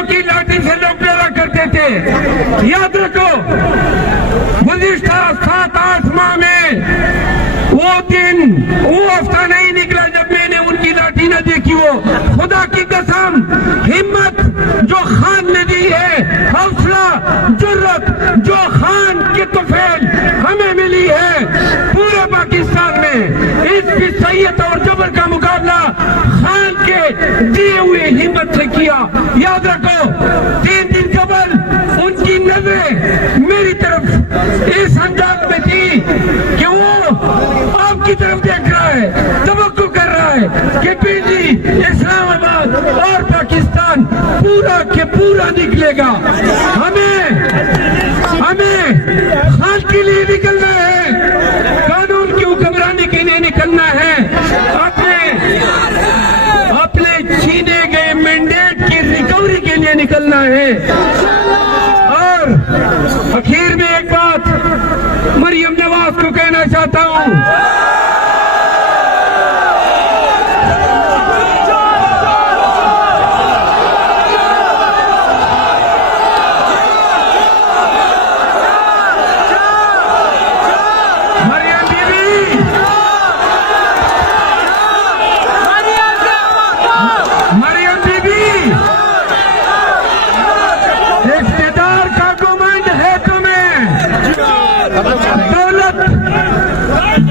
हिंदुओं की लाठी से लोग डरा करते थे। याद रखो, गुज़िश्ता 7-8 माह में वो दिन, वो हफ्ता नहीं निकला जब मैंने उनकी लाठी न देखी हो। खुदा की कसम, हिम्मत जो खान ने दी है, हौसला, जुर्रत जो खान के तुफैल हमें मिली है पूरे पाकिस्तान में, इस सैयद और जबर का मुकाबला खान के दिए हुए हिम्मत से किया। याद रखो, 3 दिन कबल उनकी नजरें मेरी तरफ इस अंदाज में थी कि वो आपकी तरफ देख रहा है, तवक्को कर रहा है कि पीजी, इस्लामाबाद और पाकिस्तान पूरा के पूरा निकलेगा। हमें खान के लिए निकलना है, कानून की हुक्मरानी के लिए निकलना है, अपने छीने गए मैंडेट की रिकवरी के लिए निकलना है। और आखिर में एक बात मरियम नवाज को कहना चाहता हूं,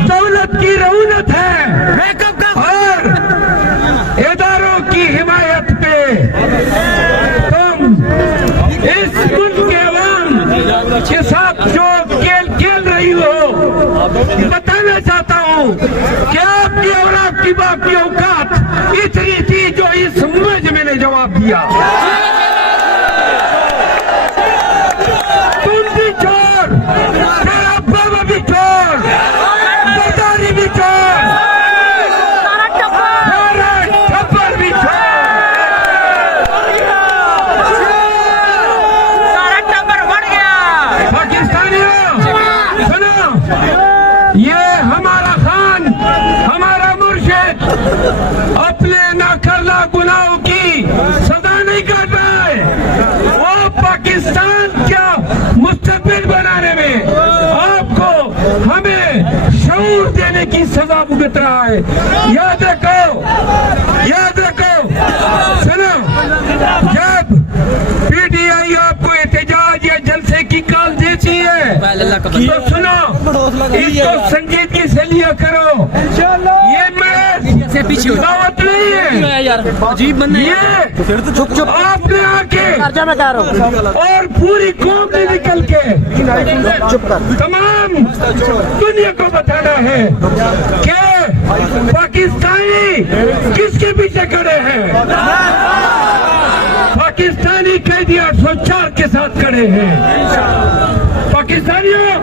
दौलत की रऊनत है और इदारों की हिमायत पे तुम इस मुल्क के अवाम के साथ जो खेल रही हो, बताना चाहता हूँ कि आपकी और आपकी बाप की औकात इतनी थी जो इस मुजरिम ने जवाब दिया। तुम भी चोर, तेरा बाबा भी चोर, सरदारी भी चोर, टप्पर भी चोर, पाकिस्तानियों सुनो, ये हमारा खान, हमारा मुर्शिद अपने नाकर्ला गुनाहों की सजा नहीं कर रहा है, वो पाकिस्तान क्या मुस्तकबिल बनाने में आपको, हमें शऊर देने की सजा भुगत रहा है। याद रखो, सुनो, जब पीटीआई आपको एहतजाज या जलसे की कॉल देती है तो सुनो, इसको संजीदगी से लिया करो। ये दावत नहीं है यार, अजीब बंदे, ये चुप आपने आके और पूरी कौम में निकल के तमाम दुनिया को बताना है कि पाकिस्तानी किसके पीछे खड़े हैं। पाकिस्तानी कैदी 804 के साथ खड़े हैं। पाकिस्तानियों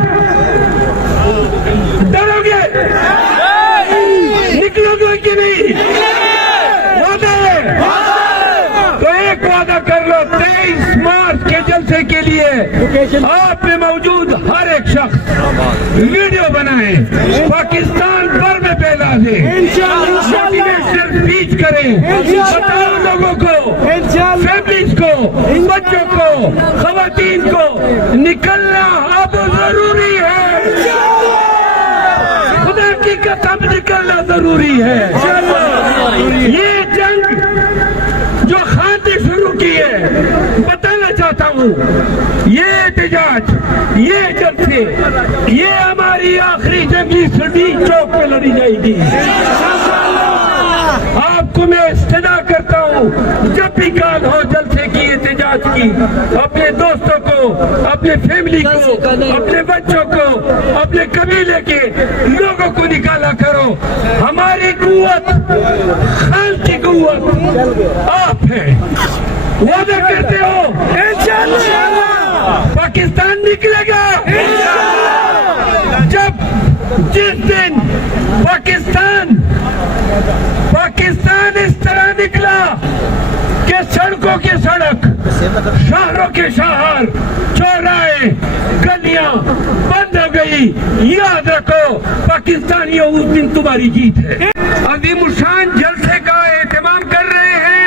डरोगे, निकलोगे कि नहीं? वादा है तो एक वादा कर लो, 23 मार्च के जलसे के लिए आप में मौजूद हर एक शख्स वीडियो बनाए, पाकिस्तान भर में फैला दे, मोटिवेशनल स्पीच करें, बताओ लोगों को, फैमिलीज को, बच्चों को, खवातीन को निकलना अब जरूरी है। खुदा की कसम निकलना जरूरी है। ये जंग जो खान ने शुरू की है, बताना चाहता हूँ, ये एहतजाज, ये जलसे, ये हमारी आखिरी जंगी सदी चौक पे लड़ी जाएगी। आपको मैं इस्तदा करता हूँ, जब भी कॉल हो जलसे की, एहतजाज की, अपने दोस्तों को, अपने फैमिली को, अपने बच्चों को, अपने कबीले के लोगों को निकाला करो। हमारी कुव्वत, खान की कुव्वत आप है। वादा करते हो इंशाअल्लाह पाकिस्तान निकलेगा। जब जिस दिन पाकिस्तान इस तरह निकला कि सड़कों के सड़क, शहरों के शहर, चौराहे, गलियां बंद हो गई, याद रखो पाकिस्तानियों उस दिन तुम्हारी जीत है। अज़ीमुशान जलसे का एहतमाम कर रहे हैं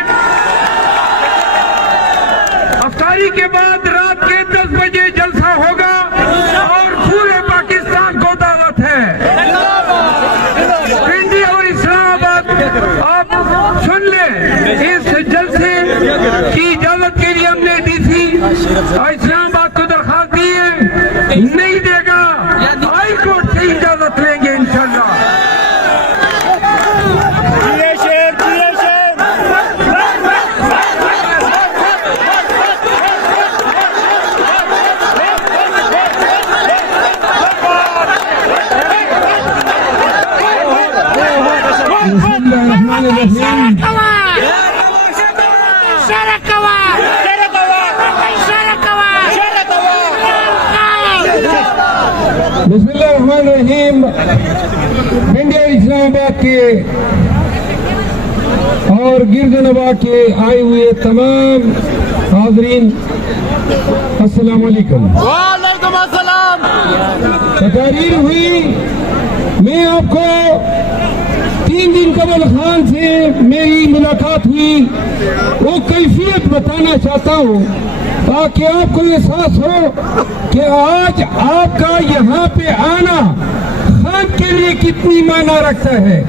इस जलसे की इजाजत के लिए हमने डीसी इस्लामाबाद को दरखास्त दी है, नहीं देगा हाई कोर्ट से इजाजत लेंगे इंशाल्लाह। बिस्मिल्लाहिर्रहमानिर्रहीम। इंडिया इस्लामाबाद के और गिरदनवा के आए हुए तमाम हाजरीन अस्सलाम वालेकुम। वालेकुम अस्सलाम। तकरीर हुई, मैं आपको 3 दिन कबल खान से मेरी मुलाकात हुई, वो कैफियत बताना चाहता हूँ ताकि आपको एहसास हो कि आज आपका यहाँ पे आना खान के लिए कितनी मायना रखता है।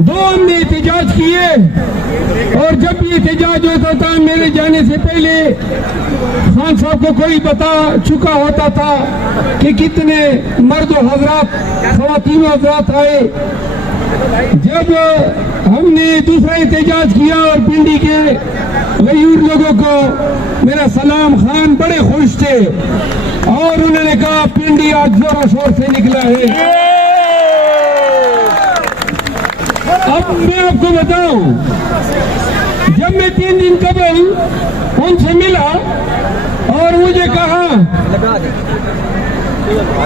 2 हमने एहतजाज किए और जब भी एहतजाज होता था मेरे जाने से पहले खान साहब को कोई बता चुका होता था कि कितने मर्द हजरात खवातीन हजरात आए। जब हमने दूसरा एहतजाज किया और पिंडी के गयूर लोगों को मेरा सलाम, खान बड़े खुश थे और उन्होंने कहा पिंडी आज जोरों शोर से निकला है। अब मैं आपको बताऊं, जब मैं 3 दिन कबल उनसे मिला और मुझे कहा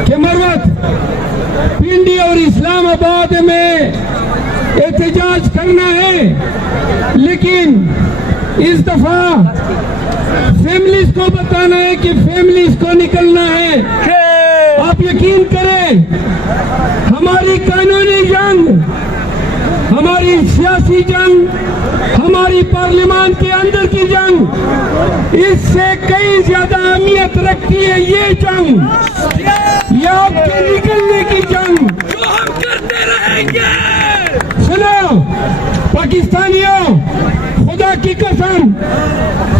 कि मरवत पिंडी और इस्लामाबाद में एहतजाज करना है, लेकिन इस दफा फैमिलीज को बताना है कि फैमिलीज को निकलना है। आप यकीन करें, हमारी कानूनी जंग, हमारी सियासी जंग, हमारी पार्लियामान के अंदर की जंग, इससे कई ज्यादा अहमियत रखती है ये जंग, ये आपके निकलने की जंग जो हम करते रहेंगे। सुनो पाकिस्तानियों, खुदा की कसम,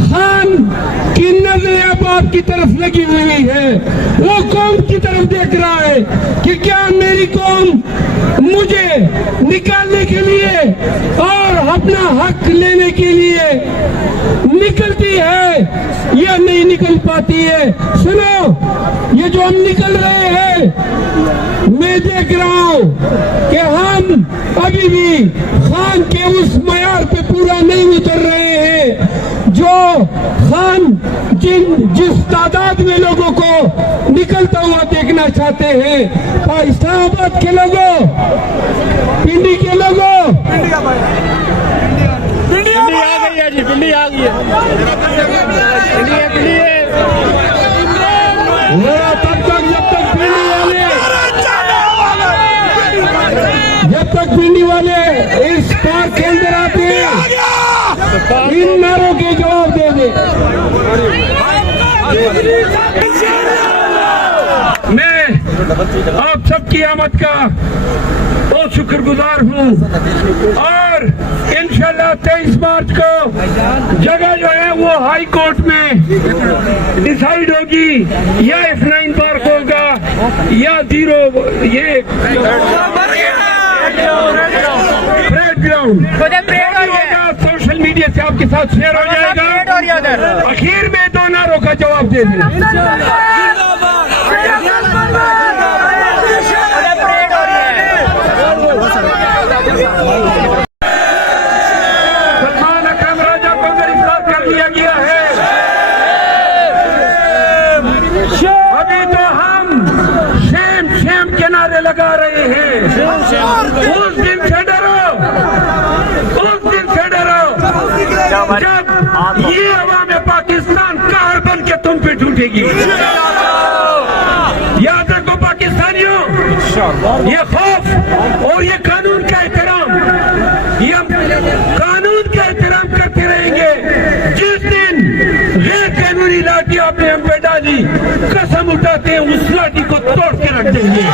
खान की नजरें अब आपकी तरफ लगी हुई है। वो कौम की तरफ देख रहा है कि क्या मेरी कौम मुझे निकालने के लिए और अपना हक लेने के लिए निकलती है या नहीं निकल पाती है। सुनो, ये जो हम निकल रहे हैं, मैं देख रहा हूं कि हम अभी भी खान के उस मयार पे पूरा नहीं उतर रहे हैं जो खान जिस तादाद में लोगों को निकलता हुआ देखना चाहते हैं। इस्लामाबाद के लोगों, पिंडी के लोगों, पिंडी आ गई है जी, पिंडी आ गई है, पिंडी है। तब तक जब तक पिंडी वाले इस पार्क के अंदर आते हैं, इन नारों के जवाब दे दे। मैं आप सबकी आमद का बहुत शुक्रगुजार हूँ और इंशाल्लाह 23 मार्च को जगह जो है वो हाई कोर्ट में डिसाइड होगी, या F9 पार्क होगा या 0 ये परेड ग्राउंड होगा। सोशल मीडिया से आपके साथ शेयर हो जाएगा। आखिर में 2 नारों का जवाब दे देना। सलमान अकरम राजा को गिरफ्तार कर लिया गया है। अभी तो हम शेम के नारे लगा रहे हैं। उस दिन से डरो, उस दिन से डरो जब ये हवा में पाकिस्तान कार बन के तुम पे टूटेगी। याद रखो पाकिस्तानियों, ये खौफ और ये कानून का एहतराम, ये हम कानून का एहतराम करते रहेंगे। जिस दिन गैर कानूनी लाठी आपने हम पे डाली, कसम उठाते हैं उस लाठी को तोड़ के रख देंगे।